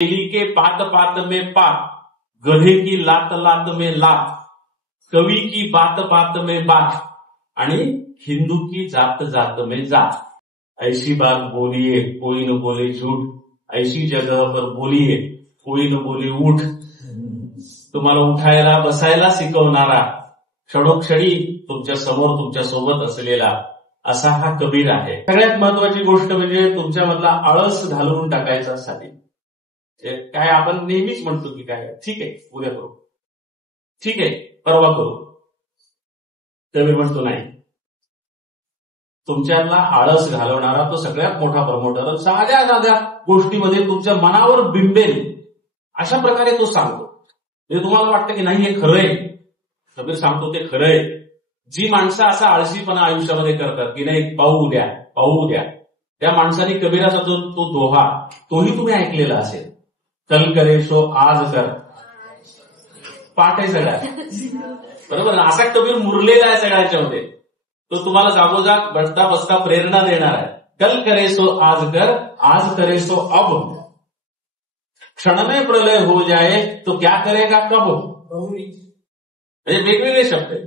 तेली के पात पात में पात, गधे की लात लात में लात, कवी की बात बात में बात आणि हिंदू की जात जात में जात। ऐसी बात बोलिए कोई न बोले झूठ, ऐसी जगह पर बोलिए कोई न बोले उठ। तुम्हाला उठायला बसायला शिकवणारा, क्षणोक्षणी तुमच्या समोर तुमच्या सोबत असलेला असा हा कबीर आहे। सगळ्यात महत्वाची गोष्ट म्हणजे तुमच्यामधला आळस घालवून टाकायचा साठी। काय आपण नेहमीच म्हणतो की काय ठीक आहे उद्या करू, ठीक आहे परवा करू, कबीर म्हणतो नाही। तुमच्यातला आळस घालवणारा तो सगळ्यात मोठा प्रमोटर साध्या साध्या गोष्टीमध्ये तुमच्या मनावर बिंबेल अशा प्रकारे तो सांगतो। म्हणजे तुम्हाला वाटतं की नाही हे खरंय, कबीर सांगतो ते खरंय। जी माणसं असा आळशीपणा आयुष्यामध्ये करतात की नाही पाहू द्या पाहू द्या, त्या माणसाने कबीराचा जो तो दोहा तोही तुम्ही ऐकलेला असेल, कल करे सो आज कर, पाठ आहे सगळ्या बरोबर ना। असा कबीर मुरलेला आहे सगळ्यांच्यामध्ये, तो तुम्हाला जागोजाग बसता बसता प्रेरणा देणार आहे। कल करे सो आज कर, आज करे सो अब, क्षण में प्रलय हो जाए तो क्या करेगा कब। म्हणजे वेगवेगळे शब्द आहेत।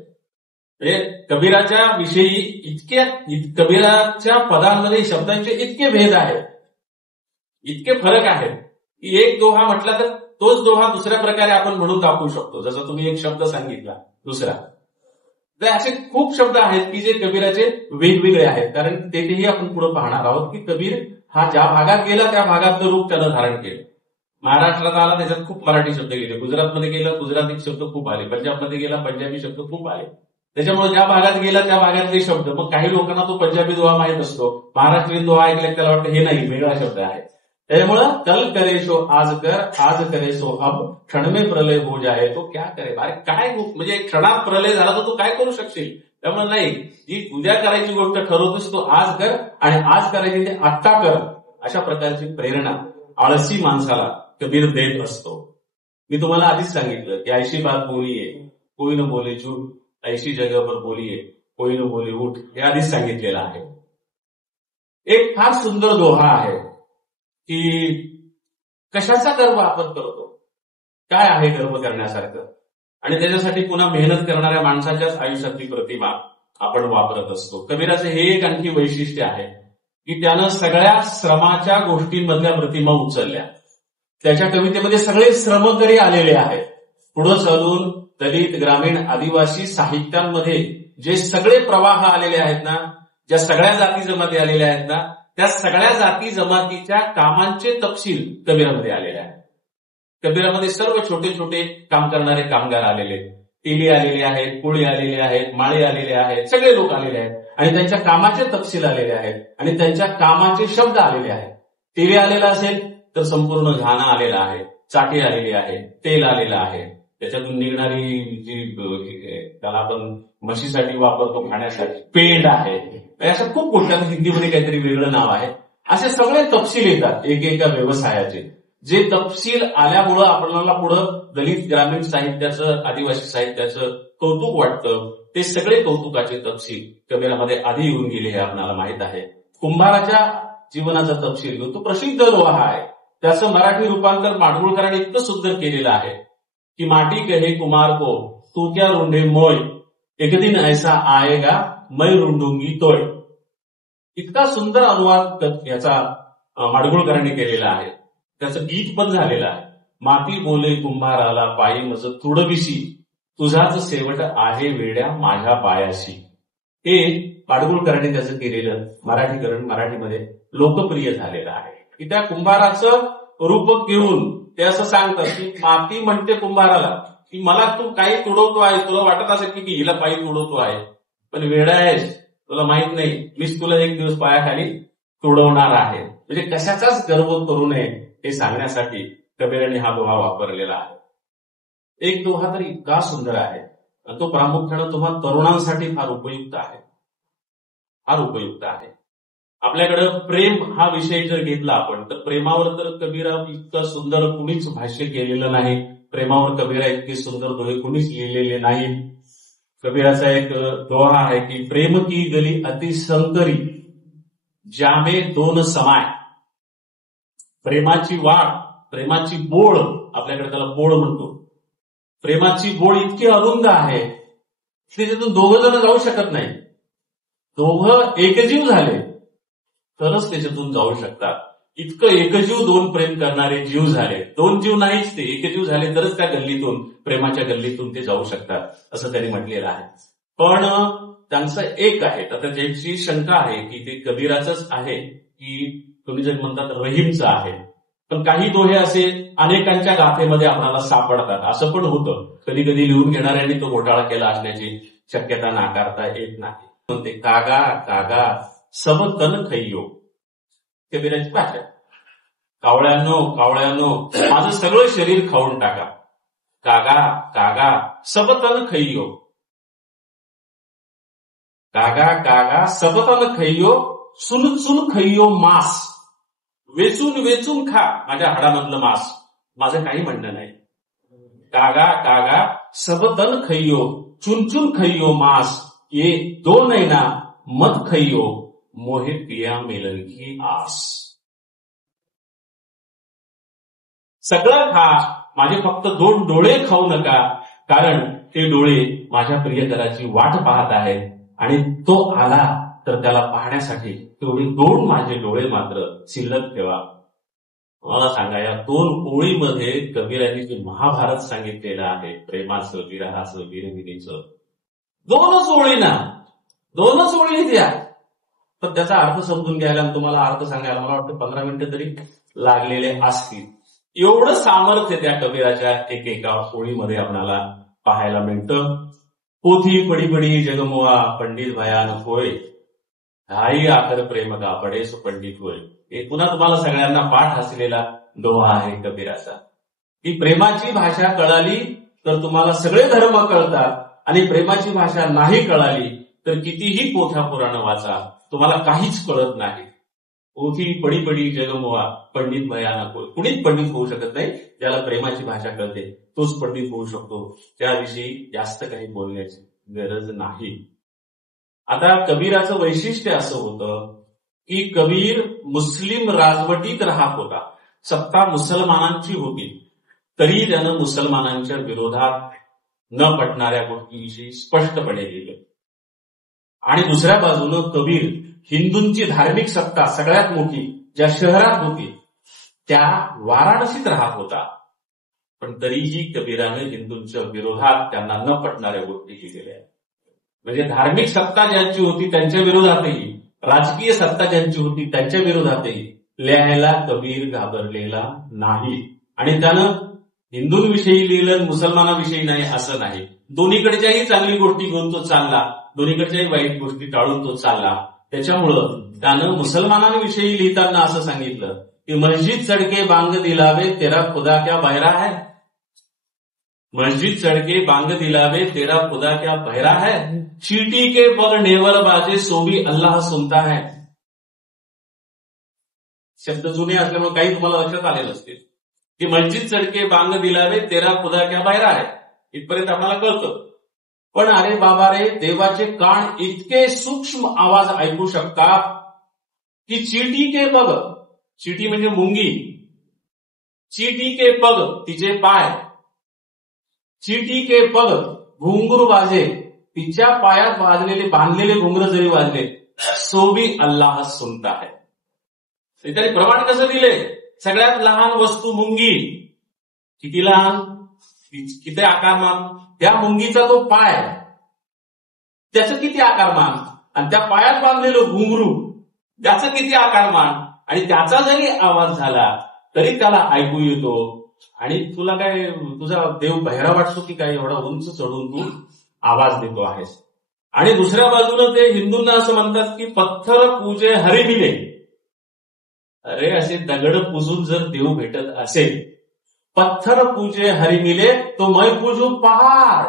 म्हणजे कबीराच्या विषयी इतके कबीराच्या पदांमध्ये शब्दांचे इतके भेद आहेत, इतके फरक आहेत की एक दोहा म्हटला तर तोच दोहा दुसऱ्या प्रकारे आपण म्हणून दाखवू शकतो। जसं तुम्ही एक शब्द सांगितला दुसरा, तर असे खूप शब्द आहेत की जे कबीराचे वेगवेगळे आहेत। कारण तेही आपण पुढे पाहणार आहोत की कबीर हा ज्या भागात गेला त्या भागातलं रूप त्यानं धारण केलं। महाराष्ट्रात आला त्याच्यात खूप मराठी शब्द गेले, गुजरातमध्ये गेला गुजराती शब्द खूप आले, पंजाबमध्ये गेला पंजाबी शब्द खूप आले। त्याच्यामुळे ज्या भागात गेला त्या भागातले शब्द, मग काही लोकांना तो पंजाबी दोहा माहित असतो, महाराष्ट्रीयन दोहा ऐकला त्याला वाटतं हे नाही वेगळा शब्द आहे। त्यामुळं कल करे सो आज कर, आज करे सो अब, क्षण में प्रलय हो जाए तो क्या करे। अरे काय म्हणजे क्षणात प्रलय झाला तर तू काय करू शकशील। त्यामुळे नाही, जी उद्या करायची गोष्ट ठरवतोस तो आज कर आणि आज करायची ते आत्ता कर, अशा प्रकारची प्रेरणा आळसी माणसाला कबीर देत असतो। मी तुम्हाला आधीच सांगितलं की ऐशी बात बोलिये कोई न बोले झूठ, ऐशी जगह पर बोलिये कोई न बोले उठ, हे आधीच सांगितलेलं आहे। एक फार सुंदर दोहा आहे की कशाचा गर्व आपण करतो, काय आहे गर्व करण्यासारखं, आणि त्याच्यासाठी पुन्हा मेहनत करणाऱ्या माणसाच्याच आयुष्यातली प्रतिमा आपण वापरत असतो। कबीराचं हे एक आणखी वैशिष्ट्य आहे की त्यानं सगळ्या श्रमाच्या गोष्टींमधल्या प्रतिमा उचलल्या। त्याच्या कवितेमध्ये सगळे श्रमकरी आलेले आहेत। पुढे चालून दलित ग्रामीण आदिवासी साहित्यांमध्ये जे सगळे प्रवाह आलेले आहेत ना, ज्या सगळ्या जाती जमाती आलेल्या आहेत ना, त्या सगळ्या जाती जमातीच्या कामांचे तपशील कबीरामध्ये आलेले आहेत। कबीरामध्ये सर्व छोटे छोटे काम करणारे कामगार आलेले, तेली आलेले आहेत, कोळी आलेले आहेत, माळी आलेले आहेत, सगळे लोक आलेले आहेत आणि त्यांच्या कामाचे तपशील आलेले आहेत आणि त्यांच्या कामाचे शब्द आलेले आहेत। तेली आलेला असेल तर संपूर्ण घाणा आलेला आहे, चाटी आलेली आहे, तेल आलेलं आहे, त्याच्यातून निघणारी जी त्याला आपण म्हशीसाठी वापरतो खाण्यासाठी पेंड आहे, असं खूप मोठ्या हिंदीमध्ये काहीतरी वेगळं नाव आहे। असे सगळे तपशील येतात एकेका व्यवसायाचे। जे तपशील आल्यामुळं आपल्याला पुढं दलित ग्रामीण साहित्याचं आदिवासी साहित्याचं कौतुक वाटतं, ते सगळे कौतुकाचे तपशील कबीरामध्ये आधी येऊन गेले हे आपल्याला माहित आहे। कुंभाराच्या जीवनाचा तपशील घेऊन तो प्रसिद्ध दोहा आहे, त्याचं मराठी रूपांतर माडगुळकरांनी इतकं सुंदर केलेलं आहे की माटी कहे कुमार को तू क्या रुंडे मोय, एक दिन ऐसा आएगा मैं रुंडूंगी तोय। इतका सुंदर अनुवाद याचा माडगुळकरांनी केलेला आहे, त्याचं गीत पण झालेलं आहे। माती बोले कुंभाराला पायी मज तुडविशी, तुझाच शेवट आहे वेड्या माझ्या पायाशी। हे माडगुळकरांनी त्याचं केलेलं मराठीकरण मराठीमध्ये लोकप्रिय झालेलं आहे की त्या कुंभाराचं रूप घेऊन ते असं सांगतात की माती म्हणते कुंभाराला की मला तू काही तुडवतो आहे, तुला वाटत असेल की हिला पायी तुडवतो आहे, पण वेडा आहेस, तुला माहित नाही मीच तुला एक दिवस पायाखाली तुडवणार आहे। म्हणजे कशाचाच गर्व करू नये हे सांगण्यासाठी कबीराने हा दोहा वापरलेला आहे। एक दोहा तर इतका सुंदर आहे, तो प्रामुख्याने तुम्हा तरुणांसाठी फार उपयुक्त आहे, फार उपयुक्त आहे। आपल्याकडे प्रेम हा विषय जर घेतला आपण तर प्रेमावर तर कबीरा इतकं सुंदर कुणीच भाष्य केलेलं नाही, प्रेमावर कबीरा इतके सुंदर दोहे कुणीच लिहिलेले नाही। कबीराचा एक दोहा आहे की प्रेम की गली अति संकरी, ज्यामे दोन समाय। प्रेमाची वाट प्रेमाची बोळ, आपल्याकडे त्याला बोळ म्हणतो, प्रेमाची बोळ इतकी अरुंद आहे त्याच्यातून दोघं जण जाऊ शकत नाही. दोघं एकजीव झाले तरच त्याच्यातून जाऊ शकतात. इतकं एकजीव दोन प्रेम करणारे जीव झाले. दोन जीव नाहीच, ते एकजीव झाले तरच त्या गल्लीतून, प्रेमाच्या गल्लीतून ते जाऊ शकतात असं त्यांनी म्हटलेलं आहे. पण त्यांचं एक आहे. आता ज्याची शंका आहे की ते कबीराचंच आहे की तुम्ही जे म्हणतात रहीमचं आहे. पण काही दोहे असे अनेकांच्या गाथेमध्ये आपल्याला सापडतात. असं पण होतं, कधी कधी लिहून घेणाऱ्यांनी तो घोटाळा केला असण्याची शक्यता नाकारता येत नाही. म्हणते कागा कागा सब तन खैयो, कबीराची भाषा. कावळ्यानो कावळ्यानो माझं सगळं शरीर खाऊन टाका. कागा कागा सब तन खैयो, कागा कागा सब तन खैयो, सुन सुन खैयो मांस. वेचून वेचून खा माझ्या हाडामधलं मांस, माझं काही म्हणणं नाही. कागा कागा सब तन खैयो, चुन चुन खैयो मांस. ये दो नैना मत खैयो, मोहे पिया मिलन की आस. सगळं खा, माझे फक्त दोन डोळे खाऊ नका, कारण ते डोळे माझ्या प्रियकराची वाट पाहत आहेत आणि तो आला तर त्याला पाहण्यासाठी तेवढे दोन माझे डोळे मात्र शिल्लक ठेवा. मला सांगा, या दोन ओळीमध्ये कबीरांनी जे महाभारत सांगितलेलं आहे, प्रेमाचं, विरहाचं, वीरमिनीचं, दोनच ओळी ना, दोनच ओळी द्या. पण त्याचा अर्थ समजून घ्यायला आणि तुम्हाला अर्थ सांगायला मला वाटतं 15 मिनिटं तरी लागलेले असतील. एवढं सामर्थ्य त्या कबीराच्या एकेका ओळीमध्ये आपल्याला पाहायला मिळतं. पोथी पडी पडी जगमुआ पंडित भयान होय, हाई आकर प्रेम का पडे सो पंडित होय. हे पुन्हा तुम्हाला सगळ्यांना पाठ असलेला दोहा आहे कबीराचा. की प्रेमाची भाषा कळाली तर तुम्हाला सगळे धर्म कळतात, आणि प्रेमाची भाषा नाही कळाली तर कितीही पोथ्या पुराण वाचा, तुम्हाला काहीच कळत नाही. पोथी पडी पडी जगमुआ पंडित भयानक होय. कुणीच पंडित होऊ शकत नाही. ज्याला प्रेमाची भाषा कळते तोच पंडित होऊ शकतो. त्याविषयी जास्त काही बोलण्याची गरज नाही. आता कबीराचं वैशिष्ट्य असं होतं की कबीर मुस्लिम राजवटीत राहत होता. सत्ता मुसलमानांची होती, तरी त्यानं मुसलमानांच्या विरोधात न पटणाऱ्या गोष्टीविषयी स्पष्टपणे लिहिलं. आणि दुसऱ्या बाजूनं कबीर हिंदूंची धार्मिक सत्ता सगळ्यात मोठी ज्या शहरात होती त्या वाराणसीत राहत होता. पण तरीही कबीराने हिंदूंच्या विरोधात त्यांना न पटणाऱ्या गोष्टी लिहिलेल्या आहेत. म्हणजे धार्मिक सत्ता ज्यांची होती त्यांच्या विरोधातही, राजकीय सत्ता ज्यांची होती त्यांच्या विरोधातही लिहायला कबीर घाबरलेला नाही. आणि त्यानं हिंदूंविषयी लिहिलं, मुसलमानाविषयी नाही असं नाही. दोन्हीकडच्याही चांगली गोष्टी घेऊन तो चालला, दोन्हीकडच्याही वाईट गोष्टी टाळून तो चालला. त्याच्यामुळं त्यानं मुसलमानांविषयी लिहिताना असं सांगितलं की मस्जिद चढके बांग दिलावे तेरा खुदा क्या बहरा है. मस्जिद चढके बांग दिलावे तेरा खुदा क्या बहरा है, चीटी के पग नेवर बाजे सो भी अल्लाह सुनता है. शब्द जुने असल्यामुळे काही तुम्हाला लक्षात आले नसतील की मस्जिद चढके बांग दिलावे तेरा खुदा क्या बहरा है इथपर्यंत आपल्याला कळतं. पण अरे बाबा रे, देवाचे कान इतके सूक्ष्म आवाज ऐकू शकतात की चीटी के पग, चीटी म्हणजे मुंगी, चीटी के पग तिचे पाय, चीटी के पग घुंगरू वाजे, तिच्या पायात वाजलेले बांधलेले घुंगर जरी वाजले सो भी अल्लाह सुनता है. त्याने प्रमाण कसं दिले, सगळ्यात लहान वस्तू मुंगी, किती लहान, किती आकारमान, त्या मुंगीचा तो पाय, त्याचं किती आकारमान, आणि त्या पायात बांधलेलं घुंगरू त्याचं किती आकारमान, आणि त्याचा जरी आवाज झाला तरी त्याला ऐकू येतो. आणि तुला काय, तुझा देव बहिरा वाटतो की काय, एवढा उंच चढून तू आवाज देतो आहेस. आणि दुसऱ्या बाजूनं ते हिंदूंना असं म्हणतात की पत्थर पूजे हरी मिले. अरे असे दगड पुजून जर देव भेटत असेल, पत्थर पूजे हरी मिले तो मैं पूजू पहाड.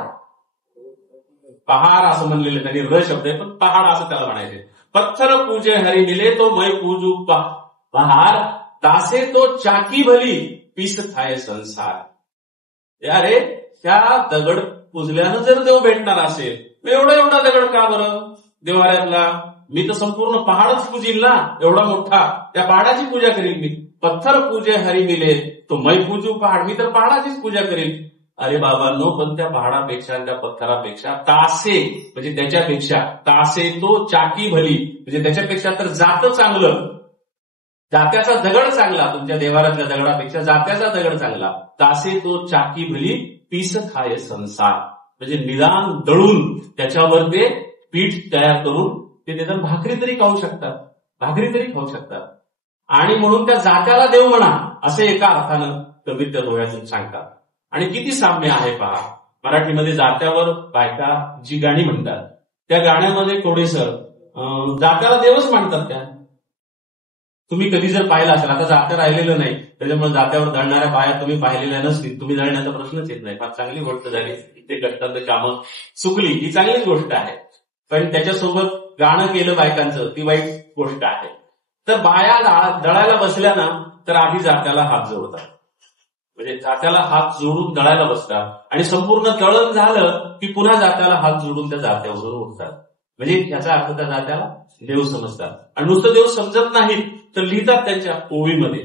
पहाड असं म्हणलेलं त्यांनी, र शब्द आहे पण पहाड असं त्याला म्हणायचे. पत्थर पूजे हरी मिले तो मैं पूजू पहाड, दासे तो चाकी भली पीस खाय संसार. अरे त्या दगड पुजल्यानं जर देव भेटणार असेल, एवढा दगड का बरं देवाऱ्यातला, मी तर संपूर्ण पहाडच पूजील ना, एवढा मोठा, त्या पहाडाची पूजा करील मी. पत्थर पूजे हरी मिले तो मै पूजू पहाड, मी तर पहाडाचीच पूजा करेन. अरे बाबांनो, पण त्या पहाडापेक्षा त्या पत्थरापेक्षा तासे, म्हणजे त्याच्यापेक्षा तासे तो चाकी भली, म्हणजे त्याच्यापेक्षा तर जातं चांगलं, जात्याचा दगड चांगला, तुमच्या देवारातल्या दगडापेक्षा जात्याचा दगड चांगला. तासे तो चाकी भली पीस खाय संसार, म्हणजे निदान दळून त्याच्यावर ते पीठ तयार करून ते निदान भाकरी तरी खाऊ शकतात, भाकरी तरी खाऊ शकतात. आणि म्हणून त्या जात्याला देव म्हणा, असं एका अर्थानं कबीर त्या दोह्यातून सांगतात. आणि किती साम्य आहे पहा. मराठीमध्ये जात्यावर बायका जी गाणी म्हणतात त्या गाण्यामध्ये थोडेसर जात्याला देवच मानतात. त्या तुम्ही कधी जर पाहिला असेल, आता जात्या राहिलेलं नाही त्याच्यामुळे जात्यावर दळणाऱ्या बाया तुम्ही पाहिलेल्या नसतील, तुम्ही दळण्याचा प्रश्नच येत नाही. फार चांगली गोष्ट झाली, ते कष्टाचं कामं सुकली, ही चांगलीच गोष्ट आहे. पण त्याच्यासोबत गाणं केलं बायकांचं, ती वाईट गोष्ट आहे. तर बाया दळायला बसल्या ना तर आधी जात्याला हात जोडतात, म्हणजे जात्याला हात जोडून दळायला बसतात आणि संपूर्ण दळण झालं की पुन्हा जात्याला हात जोडून त्या जात्यावरून उठतात. म्हणजे याचा अर्थ त्या जात्याला देव समजतात. आणि नुसतं देव समजत नाहीत तर लिहितात त्यांच्या ओवीमध्ये.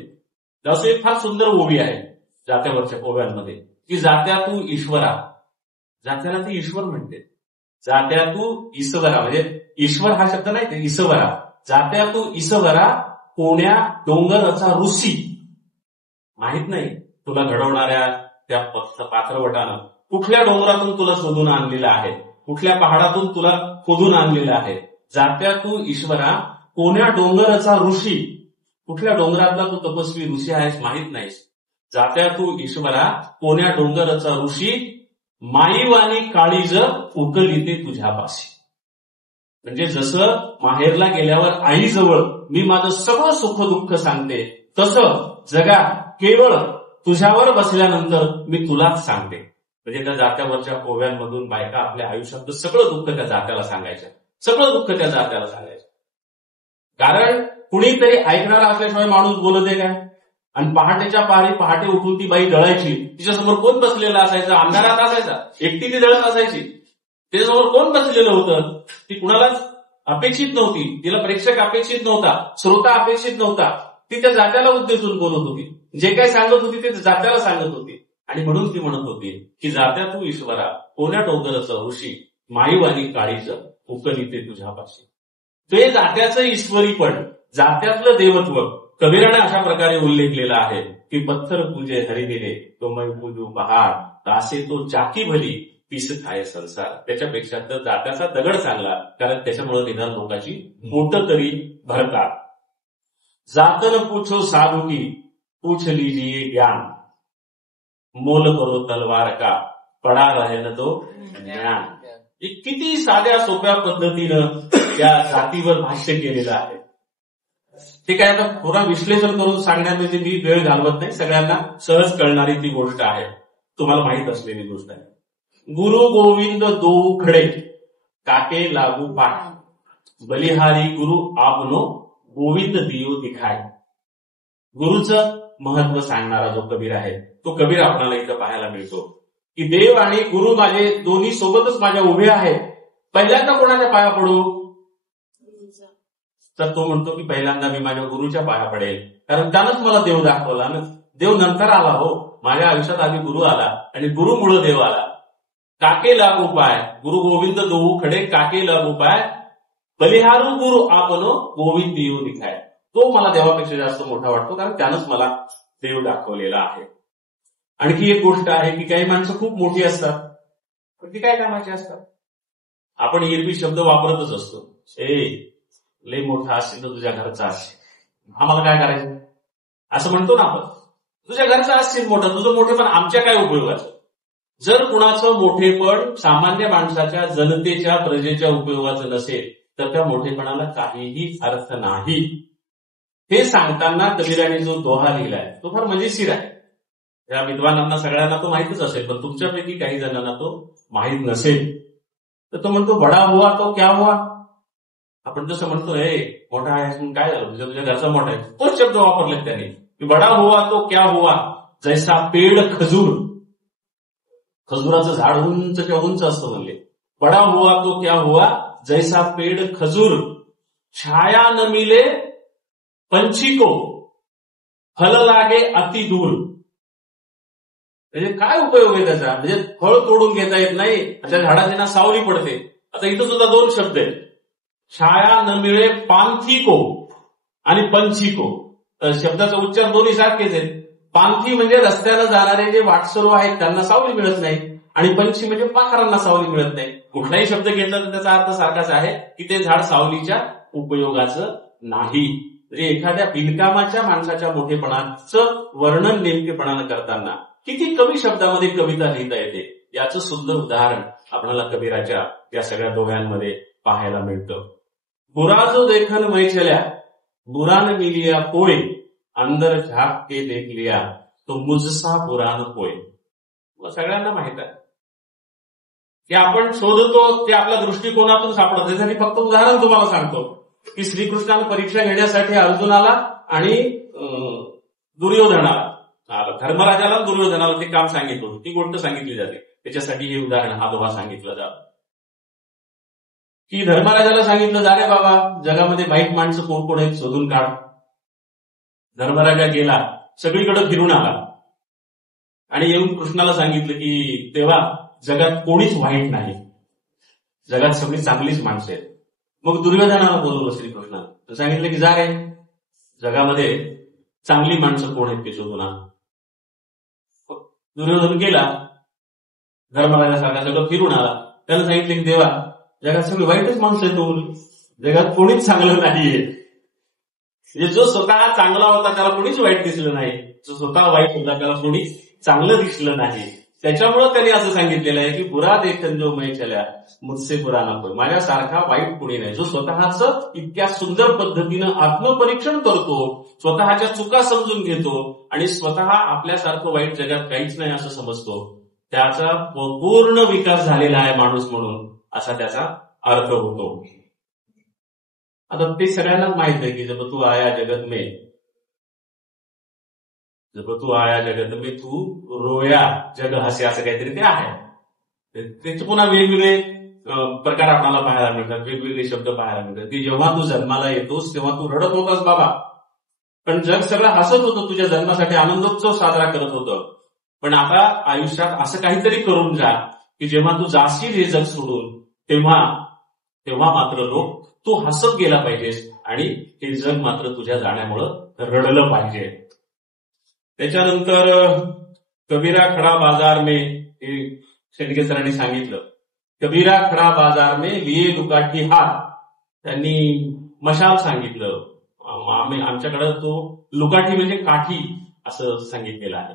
असं एक फार सुंदर ओवी आहे जात्यावरच्या ओव्यांमध्ये की जात्या तू ईश्वरा, जात्याला ती ईश्वर म्हणते. जात्या तू ईश्वरा, म्हणजे ईश्वर हा शब्द नाही, ते ईश्वरा. जात्या तू ईश्वरा कोण्या डोंगरचा ऋषी, माहित नाही तुला घडवणाऱ्या त्या पात्रवटानं कुठल्या डोंगरातून तुला शोधून आणलेलं आहे, कुठल्या पहाडातून तुला खोदून आणलेलं आहे. जात्या तू ईश्वरा कोण्या डोंगरचा ऋषी, कुठल्या डोंगरातला तू तपस्वी ऋषी आहेस माहित नाहीस. जात्या तू ईश्वरा कोण्या डोंगरचा ऋषी माईवानी काळीज उकलीते तुझ्यापाशी. म्हणजे जसं माहेरला गेल्यावर आईजवळ मी माझं सगळं सुख दुःख सांगते, तसं जगात केवळ तुझ्यावर बसल्यानंतर मी तुलाच सांगते. म्हणजे त्या जात्यावरच्या ओव्यांमधून बायका आपल्या आयुष्यातलं सगळं दुःख त्या जात्याला सांगायचं, सगळं दुःख त्या जात्याला सांगायचं. कारण कुणीतरी ऐकणारा असल्याशिवाय माणूस बोलत आहे काय. आणि पहाटेच्या पहाटे उठून ती बाई दळायची, तिच्यासमोर कोण बसलेला असायचं, अंधारात असायचा, एकटी ती दळत असायची. त्याच्यासमोर कोण बसलेलं होतं, ती कुणालाच अपेक्षित नव्हती, तिला प्रेक्षक अपेक्षित नव्हता, श्रोता अपेक्षित नव्हता. ती त्या जात्याला उद्देशून बोलत होती, जे काही सांगत होती ते जात्याला सांगत होती. आणि म्हणून ती म्हणत होती की जात्या तू ईश्वरा कोण्या डोंगरचं ऋषी माईवानी काळीचं उकलीते तुझ्यापाशी. ते जात्याचं ईश्वरीपण, जात्यातलं देवत्व कबीराने अशा प्रकारे उल्लेखलेला आहे की पत्थर पूजे हरी दिले तो मै पूजू पहाड, तासे तो चाकी भली पीस खाय संसार. त्याच्यापेक्षा तर जात्याचा दगड चांगला, कारण त्याच्यामुळे निदान लोकांची बोटं तरी भरतात. जातन पूछो साधू की पूछ लीजिए ज्ञान, मोल करो तलवार का पडा रहे न तो ज्ञान. किती साध्या सोप्या पद्धतीनं त्या जातीवर भाष्य केलेलं आहे. ते काय आता थोडा विश्लेषण करून सांगण्यामध्ये मी वेळ घालवत नाही, सगळ्यांना सहज कळणारी ती गोष्ट आहे, तुम्हाला माहित असलेली गोष्ट आहे. गुरु गोविंद दोऊ खडे काके लागू पाय, बलिहारी गुरु आपनो गोविंद दियो दिखाय. गुरुचं महत्व सांगणारा जो कबीर आहे तो कबीर आपल्याला इथं पाहायला मिळतो की देव आणि गुरु माझे दोन्ही सोबतच माझ्या उभे आहेत. पहिल्यांदा कोणाच्या पाया पडू, तर तो म्हणतो की पहिल्यांदा मी माझ्या गुरुच्या पाया पडेल, कारण त्यानंच मला देव दाखवला ना. देव नंतर आला हो, माझ्या आयुष्यात आधी गुरु आला आणि गुरुमुळे देव आला. काके लागू पाय, गुरु गोविंद दोऊ खडे काके लागू पाय, बलिहारू गुरु आपनो गोविंद देव दिखाय. तो मला देवापेक्षा जास्त मोठा वाटतो, कारण त्यानंच मला देव दाखवलेला आहे. आणखी एक गोष्ट आहे की काही माणसं खूप मोठी असतात, पण ती काय कामाची असतात. आपण एरवी शब्द वापरतच असतो, लय मोठा असेल तर तुझ्या घरचा असेल, आम्हाला काय करायचं असं म्हणतो ना आपण. तुझ्या घरचा असेल मोठा, तुझं मोठेपण आमच्या काय उपयोगाचं. जर कुणाचं मोठेपण सामान्य माणसाच्या, जनतेच्या, प्रजेच्या उपयोगाचं नसेल तर त्या मोठेपणाला काहीही अर्थ नाही. हे सांगताना कबीराने जो दोहा लिहिलाय तो फार मजेशीर आहे. या विद्वानांना सगळ्यांना तो माहितच असेल, पण तुमच्यापैकी काही जणांना तो माहित नसेल. तर तो म्हणतो बडा हुआ तो क्या हुआ. आपण जसं म्हणतो मोठा आहे म्हणून काय झालं, तुझ्या घरचा मोठा आहे, तोच शब्द वापरले त्याने की बडा हुआ तो क्या हुआ, जैसा पेड खजूर, खजुराचं झाड उंचच्या उंच असतं म्हणले. बडा हुआ तो क्या हुआ जैसा पेड खजूर, छाया न मिले पंछी को, फल लागे अति दूर. म्हणजे काय उपयोग आहे त्याचा? म्हणजे फळ तोडून घेता येत नाही, त्या झाडाची ना सावली पडते. आता इथं सुद्धा दोन शब्द आहेत, छाया न मिळे पांथी को आणि पंछी को. तर शब्दाचा उच्चार दोन्ही सारखेच आहेत. पांथी म्हणजे रस्त्याला जाणारे जे वाटसरू आहेत त्यांना सावली मिळत नाही, आणि पंछी म्हणजे पाखरांना सावली मिळत नाही. कुठलाही शब्द घेतला तर त्याचा अर्थ सारखाच आहे की ते झाड सावलीच्या उपयोगाचं नाही. म्हणजे एखाद्या बिनकामाच्या माणसाच्या मोठेपणाचं वर्णन नेमकेपणानं करताना किती कमी शब्दामध्ये कविता लिहिता येते, याचं सुंदर उदाहरण आपल्याला कबीराच्या या सगळ्या दोह्यांमध्ये पाहायला मिळतं. बुरा जो देखन मै चल्या, बुरा न मिलिया कोय, अंदर झाक के देख लिया तो मुझसा बुरा न कोय. सगळ्यांना माहित आहे की आपण शोधतो ते आपल्या दृष्टिकोनातून सापडत. त्यासाठी फक्त उदाहरण तुम्हाला सांगतो की श्रीकृष्णानं परीक्षा घेण्यासाठी अर्जुनाला आणि दुर्योधनाला, धर्मराजाला दुर्योधनाला ते काम सांगितलं होतं, ती गोष्ट सांगितली जाते. त्याच्यासाठी हे उदाहरण, हा दोहा सांगितलं जातं की धर्मराजाला सांगितलं, जा रे बाबा, जगामध्ये वाईट माणसं कोण कोण आहेत शोधून काढ. धर्मराजा गेला, सगळीकडे फिरून आला आणि येऊन कृष्णाला सांगितलं की तेव्हा जगात कोणीच वाईट नाही, जगात सगळी चांगलीच माणसं आहेत. मग दुर्योधनाला बोलवलं श्रीकृष्णानं, सांगितलं की जा रे, जगामध्ये चांगली माणसं कोण आहेत ते शोधून आण. दुर्योधन गेला, धर्मराजासारखा सगळं फिरून आला. त्याला सांगितलं की देवा, जगात सगळी वाईटच माणसं आहेत, जगात कोणीच चांगलं नाहीये. म्हणजे जो स्वतः चांगला होता त्याला कोणीच वाईट दिसलं नाही, जो स्वतः वाईट होता त्याला कोणीच चांगलं दिसलं नाही. त्याच्यामुळं त्यांनी असं सांगितलेलं आहे की बुरा देखन जो मै चल्या, मुझसे बुरा ना कोई. माझ्यासारखा वाईट कुणी नाही, जो स्वतःच इतक्या सुंदर पद्धतीनं आत्मपरीक्षण करतो, स्वतःच्या चुका समजून घेतो आणि स्वतः आपल्यासारखं वाईट जगात काहीच नाही असं समजतो, त्याचा पूर्ण विकास झालेला आहे माणूस म्हणून, असा त्याचा अर्थ होतो. आता ते सगळ्यांनाच माहित आहे की जब तू आया जगत में, जब तू आया जगत में तू रोया जग हसे, असं काहीतरी ते आहे. त्याचे पुन्हा वेगवेगळे प्रकार आपल्याला पाहायला मिळतात, वेगवेगळे शब्द पाहायला मिळतात की जेव्हा तू जन्माला येतोस तेव्हा तू रडत होतास बाबा, पण जग सगळं हसत होतं, तुझ्या जन्मासाठी आनंदोत्सव साजरा करत होतं. पण आता आयुष्यात असं काहीतरी करून जा की जेव्हा तू जाशील हे जग सोडून, तेव्हा मात्र लोक तू हसत गेला पाहिजेस आणि हे जग मात्र तुझ्या जाण्यामुळं रडलं पाहिजे. त्याच्यानंतर कबीरा खडा बाजार में, शेंडके सरांनी सांगितलं, कबीरा खडा बाजार में लिए दुकाठी हात. त्यांनी मशाल सांगितलं, आमच्याकडे तो लुकाठी म्हणजे काठी असं सांगितलेलं आहे.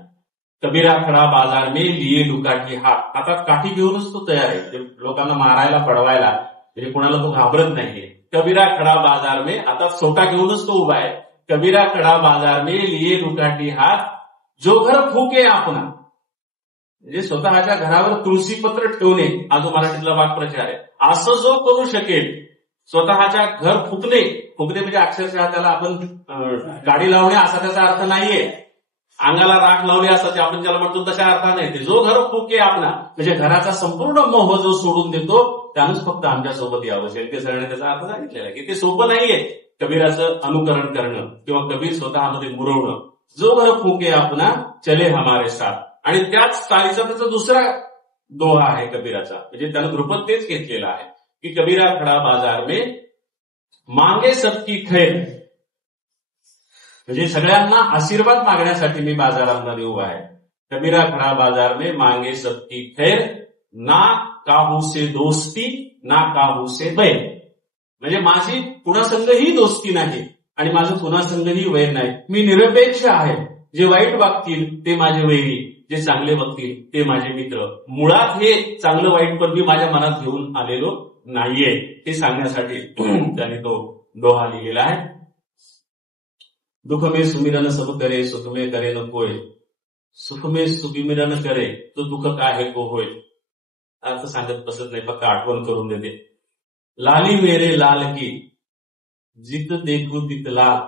कबीरा खडा बाजार में लिए दुकाठी हात. आता काठी घेऊनच तो तयार आहे लोकांना मारायला, पडवायला, म्हणजे कोणाला तो घाबरत नाहीये. कबीरा खडा बाजार में, आता सोटा घेऊनच तो उभा आहे. कबीरा खडा बाजार में लिए दुकाठी हात, जो घर फुके आपणा. म्हणजे स्वतःच्या घरावर तुळशीपत्र ठेवणे, हा जो मराठीतला वाक्प्रचार आहे. असं जो करू शकेल, स्वतःच्या घर फुकणे म्हणजे अक्षरशः त्याला आपण गाडी लावणे असा त्याचा अर्थ नाहीये, अंगाला राख लावणे असं ते आपण ज्याला म्हणतो तशा अर्थाने ते जो घर फुके आपणा, म्हणजे घराचा संपूर्ण मोह जो सोडून देतो त्यानंच फक्त आमच्यासोबत यावं. शेंडके सरांनी त्याचा अर्थ सांगितलेला आहे की ते सोपं नाहीये कबीराचं अनुकरण करणं किंवा कबीर स्वतःमध्ये मुरवणं. जो घर फुके आपणा चले हमारे साथ. आणि त्याच चालीचा त्याचा दुसरा दोहा आहे कबीराचा, म्हणजे त्यानं ध्रुपद तेच घेतलेला आहे की कबीरा खडा बाजार में मांगे सबकी खैर. म्हणजे सगळ्यांना आशीर्वाद मागण्यासाठी मी बाजारामध्ये उभा आहे. कबीरा खडा बाजार में मांगे सबकी खैर, ना काहू से दोस्ती ना काहू से बैर. म्हणजे माझी कुणासंगही दोस्ती नाही आणि माझं कुणासंगही वैर नाही. मी निरपेक्ष आहे. जे वाईट वागतील ते माझे वैरी, जे चांगले वागतील ते माझे मित्र. मुळात हे चांगलं वाईट पण मी माझ्या मनात घेऊन आलेलो नाहीये, हे सांगण्यासाठी त्याने तो दोहा लिहिलेला आहे. दुःख में सुमिरन सब करे, सुख में करे न कोय. सुख में सुमिरन करे तो दुःख काय है को होय. अर्थ सांगत बसत नाही, फक्त आठवण करून देते. लाली मेरे लाल की जित देखू तित लाल,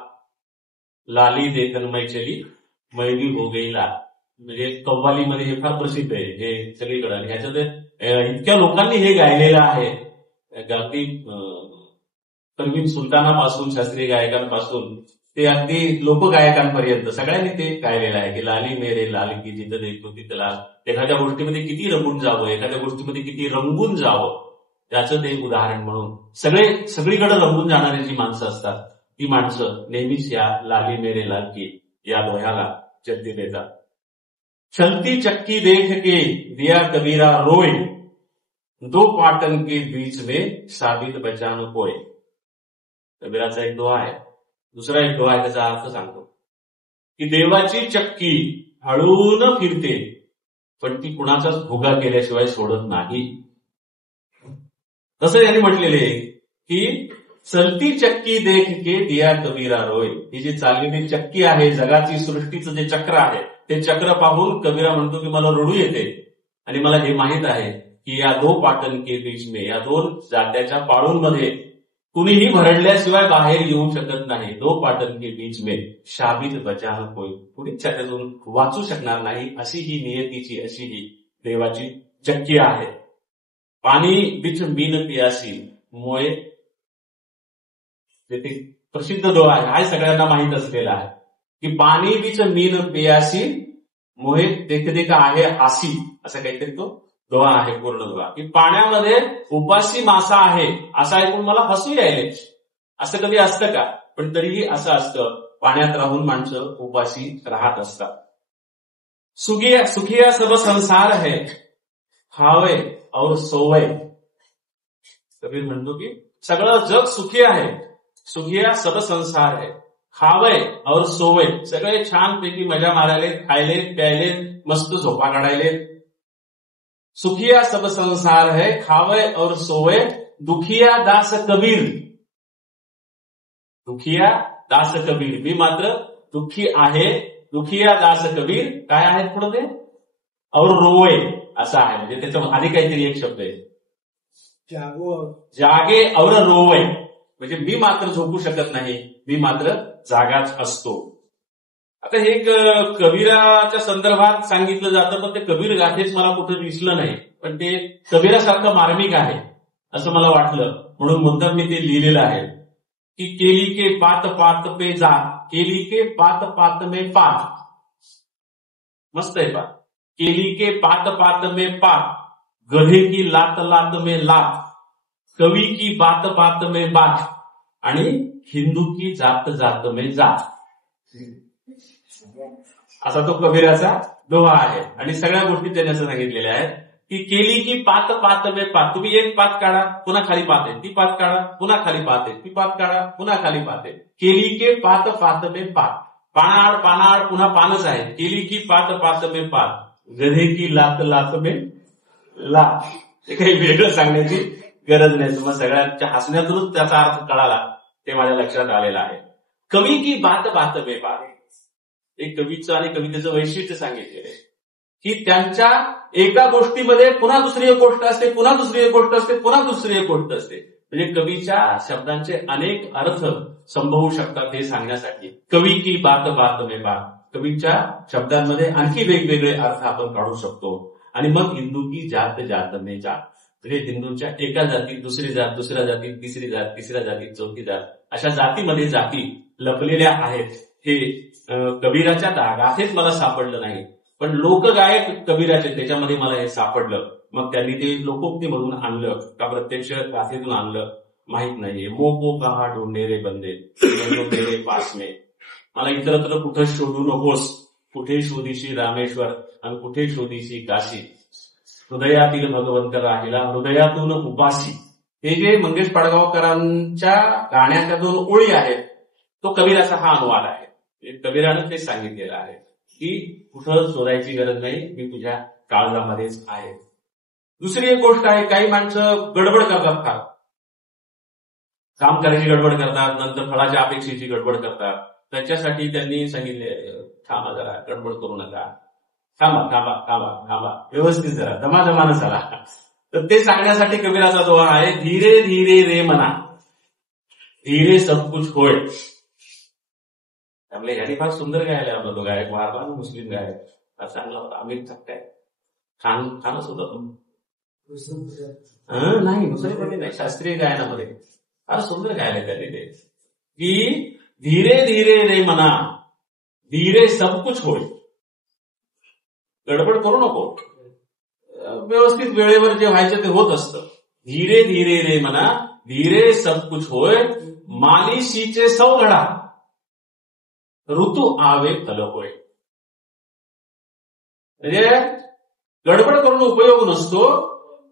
लाली देखन मै चली मैली हो गई लाल. म्हणजे कव्वालीमध्ये हे फार प्रसिद्ध आहे, हे सगळीकडे. आणि ह्याच्यात इतक्या लोकांनी हे गायलेलं आहे, अगदी परवीन सुलतानापासून, शास्त्रीय गायकांपासून ते अगदी लोकगायकांपर्यंत सगळ्यांनी ते गायलेलं आहे की लाली मेरे लाल की जिथं देखो तिथं लाल. एखाद्या गोष्टीमध्ये किती रमून जावं, एखाद्या गोष्टीमध्ये किती रंगून जावं, त्याचं ते एक उदाहरण म्हणून सगळीकडे रंगून जाणारी जी माणसं असतात ती माणसं नेहमीच या लाली मेरे लाल की या दोह्याला जल्दी देतात. चलती चक्की देख के दिया कबीरा रोए, दो पाटन के बीच में साबित बचा न कोय. कबीराचा एक दोहा आहे. दुसरा एक दोहा आहे, त्याचा अर्थ सांगतो की देवाची चक्की हळून फिरते पण ती कुणाचाच भुगा केल्याशिवाय सोडत नाही. तसं यांनी म्हटलेले की चलती चक्की देख के दिया कबीरा रोय. ही जी चाललेली चक्की आहे, जगाची सृष्टीचं जे चक्र आहे, ते चक्र पाहून कबीरा म्हणतो की मला रडू येते. आणि मला हे माहित आहे की या दो पाटन के बीच में, या दोन जात्याच्या पाळूंमध्ये कुणीही भरडल्याशिवाय बाहेर येऊ शकत नाही. दो पाटन के बीच में शाबित बचा न कोई, कुणीच त्यातून वाचू शकणार नाही. अशी ही नियतीची, अशी ही देवाची चक्की आहे. पाणी बिच मीन पियासी मोये, ते प्रसिद्ध दोहा आहे, हा सगळ्यांना माहीत असलेला आहे की पाणी बिच मीन पियासी मोहे देख देख आहे हासी, असं काहीतरी तो दोहा आहे, पूर्ण दोहा. की पाण्यामध्ये उपाशी मासा आहे असं ऐकून मला हसू यायले. असं कधी असतं का? पण तरीही असं असतं, पाण्यात राहून माणसं उपाशी राहत असतात. सुखिया सब संसार है खावे और सोवे. कबीर म्हणतो की सगळं जग सुखी आहे. सुखिया सब संसार है खावे और सोवे. सगळे छानपैकी मजा मारायले, खायले प्यायले, मस्त झोपा काढायले. सुखिया सब संसार है खावे और सोवे, दुखिया दास कबीर. दुखिया दास कबीर, मी मात्र दुःखी आहे. दुखिया दास कबीर काय आहे पुढे ते? और रोवे असं आहे. म्हणजे त्याच्या आधी काहीतरी एक शब्द आहे, जागे और रोवे. म्हणजे मी मात्र झोपू शकत नाही, मी मात्र जागाच असतो. आता हे कबीराच्या संदर्भात सांगितलं जातं, पण ते कबीर गाथेच मला कुठं दिसलं नाही. पण ते कबीरासारखं मार्मिक आहे असं मला वाटलं, म्हणून मुद्दाम मी ते लिहिलेलं आहे की केली के पात पात पे जा, केली के पात पात में पात. मस्त आहे पात. केली के पात पात में पात, गधे की लात लात में लात, कवी की बात बात में बात, आणि हिंदू की जात जात में जात. असा तो कबीराचा दोहा आहे. आणि सगळ्या गोष्टी त्याने असं सांगितलेल्या आहेत की केली की पात पात में पात. तुम्ही एक पात काढा, पुन्हा खाली पात आहे, ती पात काढा, पुन्हा खाली पात आहे, ती पात काढा, पुन्हा खाली पात आहे. केली के पात पात में पात. पानाआड पानाआड पुन्हा पानच आहे. केली की पात पात में पात, गधे की लात लात में लात. हे काही वेगळं सांगण्याची गरज नाही. तुम्हाला सगळ्यांच्या हसण्यातूनच त्याचा अर्थ कळाला, ते माझ्या लक्षात आलेलं आहे. कवी की बात बात में बात. एक कवीचं आणि कवितेचं वैशिष्ट्य सांगितलेलं आहे की त्यांच्या एका गोष्टीमध्ये पुन्हा दुसरी एक गोष्ट असते, पुन्हा दुसरी एक गोष्ट असते, पुन्हा दुसरी एक गोष्ट असते. म्हणजे कवीच्या शब्दांचे अनेक अर्थ संभवू शकतात हे सांगण्यासाठी. कवी की बात बात में बात. कवीच्या शब्दांमध्ये आणखी वेगवेगळे अर्थ आपण काढू शकतो. आणि मग हिंदू की जात जात में जात. म्हणजे हिंदूंच्या एका जातीत दुसरी जात, दुसऱ्या जातीत तिसरी जात, तिसऱ्या जातीत चौथी जात, अशा जातीमध्ये जाती लपलेल्या आहेत. हे कबीराच्या गाथेत मला सापडलं नाही, पण लोकगायक कबीराचे त्याच्यामध्ये मला हे सापडलं. मग त्यांनी ते लोकोक्ती म्हणून आणलं का प्रत्यक्ष गाथेतून आणलं माहित नाहीये. मोको कहा ढूंढे रे बंदे मेरे पास में. मला इतरत्र कुठं शोधू नकोस, कुठे शोधीशी रामेश्वर आणि कुठे शोधीशी काशी. हृदयातील भगवंत राहिला हृदयातून उपासी. हे जे मंगेश पडगावकरांच्या गाण्याच्या 2 ओळी आहेत, तो कबीराचा हा अनुवाद आहे. कबीरानं ते सांगितलेलं आहे की कुठं शोधायची गरज नाही, मी तुझ्या काळजामध्येच आहे. दुसरी एक गोष्ट आहे, काही माणसं गडबड करतात, फार काम करायची गडबड करतात, नंतर फळाच्या अपेक्षेची गडबड करतात. त्याच्यासाठी त्यांनी सांगितले थांबा जरा, गडबड करू नका, थांबा थांबा थांबा थांबा, व्यवस्थित जरा दमादमानं चला. तर ते सांगण्यासाठी कबीराचा दोहा आहे, धीरे धीरे रे मना धीरे सब कुछ होय. त्यामुळे ह्याने फार सुंदर गायला आपला तो गायक, महाराज मुस्लिम गायक, फार चांगला होता. अमित थक्काय खानच होता तो. नाही मुस्लिममध्ये नाही, शास्त्रीय गायनामध्ये फार सुंदर गायला त्यांनी ते की धीरे धीरे रे मना, धीरे सब कुछ होय. गडबड करू नको, व्यवस्थित वेळेवर जे व्हायचं ते होत असतं. धीरे धीरे रे मना, धीरे सब कुछ होय, मालिशीचे सौघडा, ऋतू आवे फल होय. म्हणजे गडबड करून उपयोग नसतो.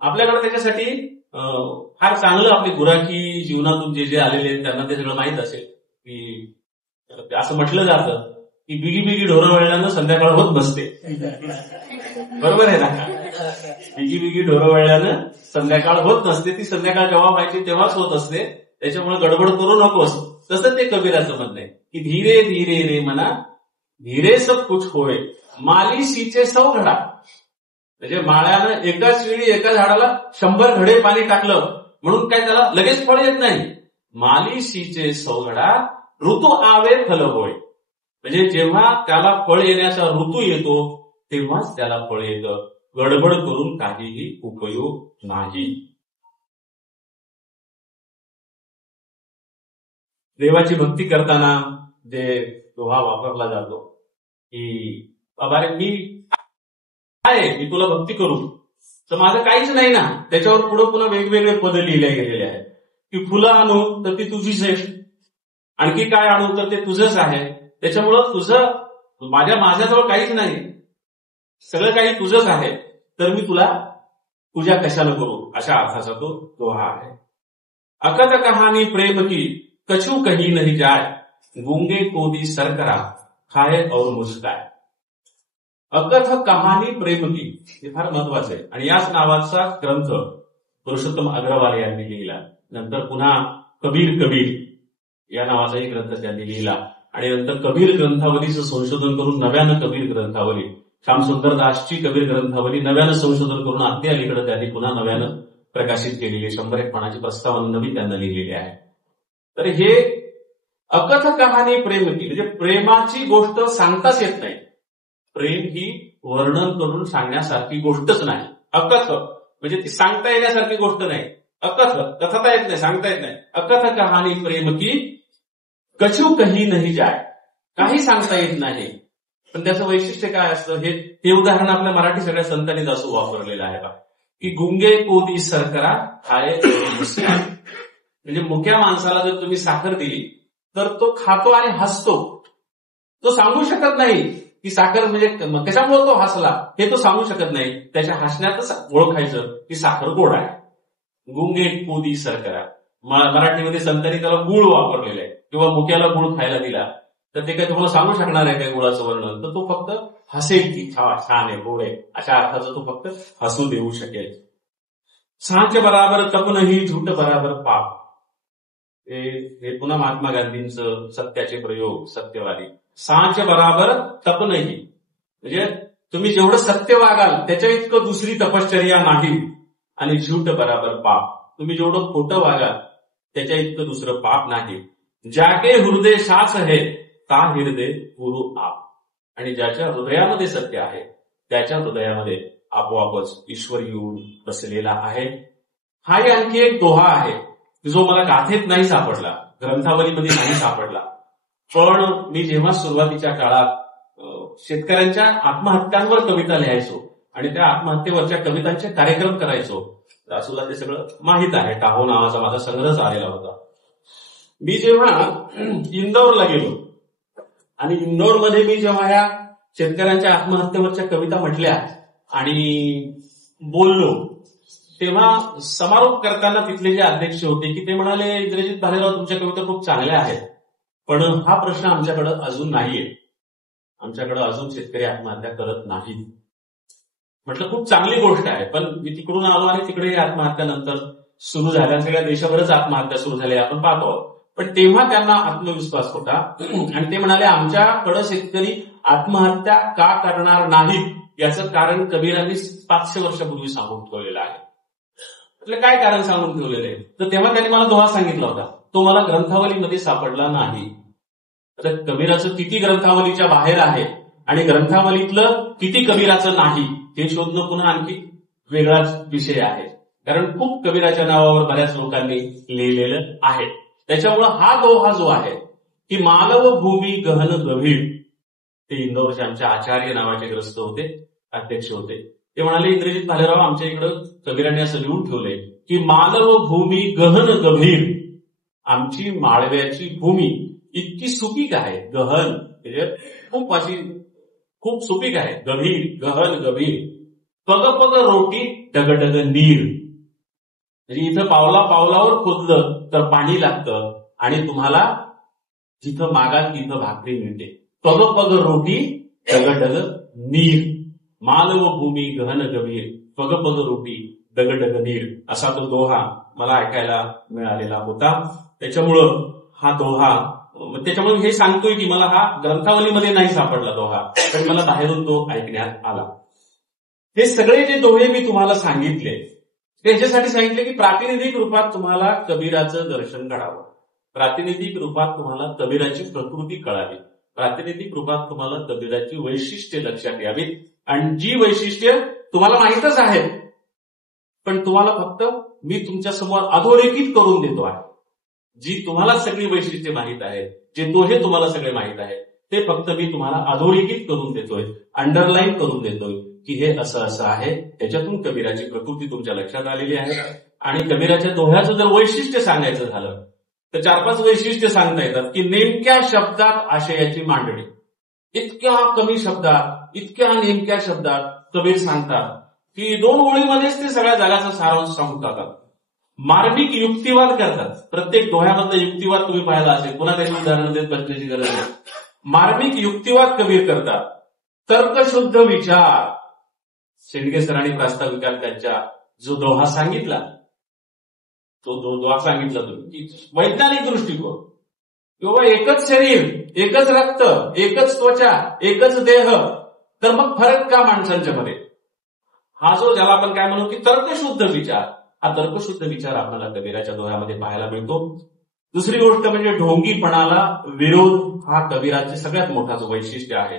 आपल्याकडे त्याच्यासाठी फार चांगलं आपली गुराखी जीवनातून जे जे आलेले आहेत त्यांना ते सगळं माहीत असेल की असं म्हटलं जातं की बिगी बिगी ढोरं वळल्यानं संध्याकाळ होत नसते. बरोबर आहे ना? बिगी बिगी ढोरं वळल्यानं संध्याकाळ होत नसते. ती संध्याकाळ जेव्हा व्हायची तेव्हाच होत असते. त्याच्यामुळे गडबड करू नकोस. तसं ते कबीराचं म्हणणं आहे की धीरे धीरे रे मना, धीरे सब कुछ होय, मालिशीचे सौघडा. म्हणजे माळ्यानं एकाच वेळी एका झाडाला 100 घडे पाणी टाकलं म्हणून काय त्याला लगेच फळ येत नाही. मालिशीचे सौघडा, ऋतू आवे फल होय. म्हणजे जेव्हा त्याला फळ येण्याचा ऋतू येतो तेव्हाच त्याला फळ येतं. गडबड करून काहीही उपयोग नाही. देवाची भक्ती करताना जे दोहा वापरला जातो की बाबा रे मी आहे, मी तुला भक्ती करू, तर माझं काहीच नाही ना. त्याच्यावर पुढे पुन्हा वेगवेगळे पद लिहिले गेलेले आहेत की फुलं आणू तर ती तुझीच आहे, आणखी काय आणू तर ते तुझंच आहे. त्याच्यामुळं तुझं माझ्याजवळ काहीच नाही, सगळं काही तुझंच आहे, तर मी तुला पूजा कशाला करू, अशा अर्थाचा तो दोहा आहे. अकथ कहानी प्रेम की कछू कहीं नहीं जाय, गूंगे को दी सरकरा खाए और मुस्काय. अकथ कहाणी प्रेम की, हे फार महत्वाचं आहे. आणि याच नावाचा ग्रंथ पुरुषोत्तम अग्रवाल यांनी लिहिला. नंतर पुन्हा कबीर या नावाचाही ग्रंथ त्यांनी लिहिला. आणि नंतर कबीर ग्रंथावलीचं संशोधन करून नव्यानं कबीर ग्रंथावली, श्यामसुंदर दासची कबीर ग्रंथावली नव्यानं संशोधन करून अगदी अलीकडे त्यांनी पुन्हा नव्यानं प्रकाशित केलेली 101 प्रस्तावना नवी त्यांना लिहिलेली आहे. तर हे अकथ कहाणी प्रेम की म्हणजे प्रेमाची गोष्ट सांगताच येत नाही. प्रेम ही वर्णन करून सांगण्यासारखी गोष्टच नाही. अकथ म्हणजे ती सांगता येण्यासारखी गोष्ट नाही. अकथ कथता येत नाही, सांगता येत नाही. अकथ कहाणी प्रेम की कछू कहीं नहीं जाय, काही सांगता येत नाही. पण त्याचं वैशिष्ट्य काय असतं हे उदाहरण आपल्या मराठी सगळ्या संतांनी असं वापरलेलं आहे की गुंगे कोदी सरकरा खाए. म्हणजे मुक्या माणसाला जर तुम्ही साखर दिली तर तो खातो आणि हसतो. तो सांगू शकत नाही की साखर म्हणजे कशामुळे तो हसला हे तो सांगू शकत नाही. त्याच्या हसण्यातच ओळखायचं की साखर गोड आहे. गुंगे कोदी सरकरा. मराठीमध्ये संतांनी त्याला गुळ वापरलेलं आहे किंवा मुक्याला गुळ खायला दिला तर ते काही तुम्हाला सांगू शकणार आहे काय गुळाचं वर्णन, तर तो फक्त हसेल की छान आहे, गोड आहे, अशा अर्थाचं तो फक्त हसू देऊ शकेल. सांच बराबर तप नाही, झूट बराबर पाप. हे पुन्हा महात्मा गांधींचं सत्याचे प्रयोग, सत्यवादी. सांच बराबर तप नाही म्हणजे तुम्ही जेवढं सत्य वागाल त्याच्या इतकं दुसरी तपश्चर्या नाही. आणि झूट बराबर पाप, तुम्ही जेवढं खोटं वागाल त्याच्या इतकं दुसरं पाप नाही. जाके हृदय साच है ता हृदय गुरु आप. आणि ज्याच्या हृदयामध्ये सत्य आहे त्याच्या हृदयामध्ये आपोआपच ईश्वर येऊन बसलेला आहे. हाही आणखी एक दोहा आहे जो मला गाथेत नाही सापडला, ग्रंथावलीमध्ये नाही सापडला. पण मी जेव्हा सुरुवातीच्या काळात शेतकऱ्यांच्या आत्महत्यांवर कविता लिहायचो आणि त्या आत्महत्येवरच्या कवितांचे कार्यक्रम करायचो, रासूला ते सगळं माहीत आहे. टाहो नावाचा माझा संग्रह आलेला होता. मी जेव्हा इंदौरला गेलो आणि इंदौरमध्ये मी जेव्हा या शेतकऱ्यांच्या आत्महत्येवरच्या कविता म्हटल्या आणि बोललो तेव्हा समारोप करताना तिथले जे अध्यक्ष होते की ते म्हणाले, इंद्रजित भालेराव तुमच्या कविता खूप चांगल्या आहेत पण हा प्रश्न आमच्याकडे अजून नाहीये, आमच्याकडे अजून शेतकरी आत्महत्या करत नाहीत. म्हटलं खूप चांगली गोष्ट आहे, पण मी तिकडून आलो आणि तिकडे आत्महत्या नंतर सुरू झाल्या, सगळ्या देशाभरच आत्महत्या सुरू झाल्या आपण पाहतो. पण तेव्हा त्यांना आत्मविश्वास होता आणि ते म्हणाले आमच्याकडे शेतकरी आत्महत्या का करणार नाहीत याचं कारण कबीरांनी 500 वर्षापूर्वी सांगून ठेवलेलं आहे. म्हटलं काय कारण सांगून ठेवलेलं आहे, तर तेव्हा त्यांनी मला दोहा सांगितला होता, तो मला ग्रंथावलीमध्ये सापडला नाही. तर कबीराचं किती ग्रंथावलीच्या बाहेर आहे आणि ग्रंथावलीतलं किती कबीराचं नाही हे शोधणं पुन्हा आणखी वेगळाच विषय आहे. कारण खूप कबीराच्या नावावर बऱ्याच लोकांनी लिहिलेलं आहे. त्याच्यामुळं हा दोहा जो आहे की मालव भूमी गहन गभीर. ते इंदोरचे आमचे आचार्य नावाचे ग्रस्त होते, अध्यक्ष होते. ते म्हणाले, इंद्रजित भालेराव, आमच्या इकडं कबीरांनी असं लिहून ठेवलंय की मालव भूमी गहन गभीर. आमची माळव्याची भूमी इतकी सुपीक आहे, गहन म्हणजे खूप सुपीक आहे, गभीर, गहन गभीर. पग पग रोटी डगडग नीर. म्हणजे इथं पावलावर खोदलं तर पाणी लागतं आणि तुम्हाला जिथं मागाल तिथं भाकरी मिळते. पग पग रोटी डगडग नीर. मालव भूमी गहन गभीर, पग पग रोटी डगडग नीर, असा तो दोहा मला ऐकायला मिळालेला होता. त्याच्यामुळं हा दोहा, त्याच्यामुळे हे सांगतोय की मला हा ग्रंथावलीमध्ये नाही सापडला दोहा, पण मला बाहेरून तो ऐकण्यात आला. हे सगळे जे दोहे मी तुम्हाला सांगितले ते ह्याच्यासाठी सांगितले की प्रातिनिधिक रूपात तुम्हाला कबीराचं दर्शन घडावं, प्रातिनिधिक रूपात तुम्हाला कबीराची प्रकृती कळावी, प्रातिनिधिक रूपात तुम्हाला कबीराची वैशिष्ट्ये लक्षात यावीत. आणि जी वैशिष्ट्ये तुम्हाला माहीतच आहेत, पण तुम्हाला फक्त मी तुमच्या समोर अधोरेखित करून देतो आहे. जी तुम्हाला सगळी वैशिष्ट्ये माहीत आहेत, जे दोहे तुम्हाला सगळे माहीत आहेत, ते फक्त मी तुम्हाला अधोरेखित करून देतोय, अंडरलाईन करून देतोय की हे असं असं आहे. त्याच्यातून कबीराची प्रकृती तुमच्या लक्षात आलेली आहे. आणि कबीराच्या दोह्याचं जर वैशिष्ट्य सांगायचं झालं तर 4-5 वैशिष्ट्य सांगता येतात की नेमक्या शब्दात आशयाची मांडणी. इतक्या कमी शब्दात, इतक्या नेमक्या शब्दात कबीर सांगतात की 2 ओळीमध्येच ते सगळ्या जगाचा सारांश सांगून टाकतात. मार्मिक युक्तिवाद करतात. प्रत्येक दोह्यामधला युक्तिवाद तुम्ही पाहिला असेल, पुन्हा त्याची उदाहरण देत बसण्याची गरज नाही. मार्मिक युक्तिवाद कबीर करतात. तर्कशुद्ध विचार, शेंडगे सरांनी प्रास्ताविकात त्यांच्या जो दोहा सांगितला, तो दोहा सांगितला तुम्ही, वैज्ञानिक दृष्टिकोन किंवा एकच शरीर, एकच रक्त, एकच त्वचा, एकच देह, तर मग फरक का माणसांच्या मध्ये? हा जो ज्याला आपण काय म्हणू की तर्कशुद्ध विचार, हा तर्कशुद्ध विचार आपल्याला कबीराच्या दोह्यामध्ये पाहायला मिळतो. दुसरी गोष्ट म्हणजे ढोंगीपणाला विरोध, हा कबीराचे सगळ्यात मोठा जो वैशिष्ट्य आहे.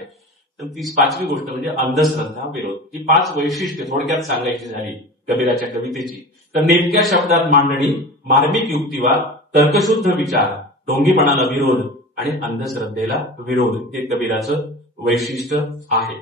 तर 5वी गोष्ट म्हणजे अंधश्रद्धा विरोध. ही 5 वैशिष्ट्ये थोडक्यात सांगायची झाली कबीराच्या कवितेची तर नेमक्या शब्दात मांडणी, मार्मिक युक्तिवाद, तर्कशुद्ध विचार, ढोंगीपणाला विरोध आणि अंधश्रद्धेला विरोध, हे कबीराचं वैशिष्ट्य आहे.